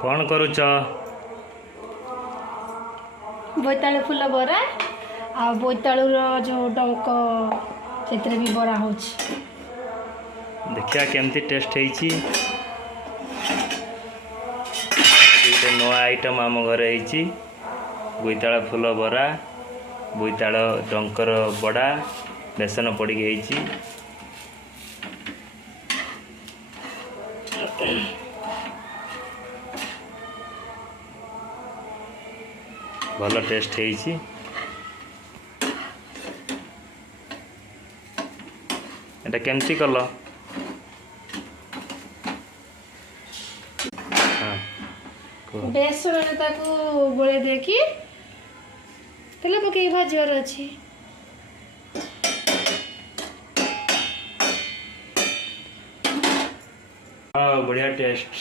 कौन करुच बोईतालु फूल बरा आ बोईतालु जो डंक से भी बरा हो देखिया केमती टेस्ट होती गोटे नया आइटम आम घरे होती बोईताल फूल बरा बोईताल डंकर बड़ा बेसन पड़ी होती भल टेस्ट होती एटा केमती कल बेसन गोले देखी तेल पकई भाजर अच्छी बढ़िया टेस्ट।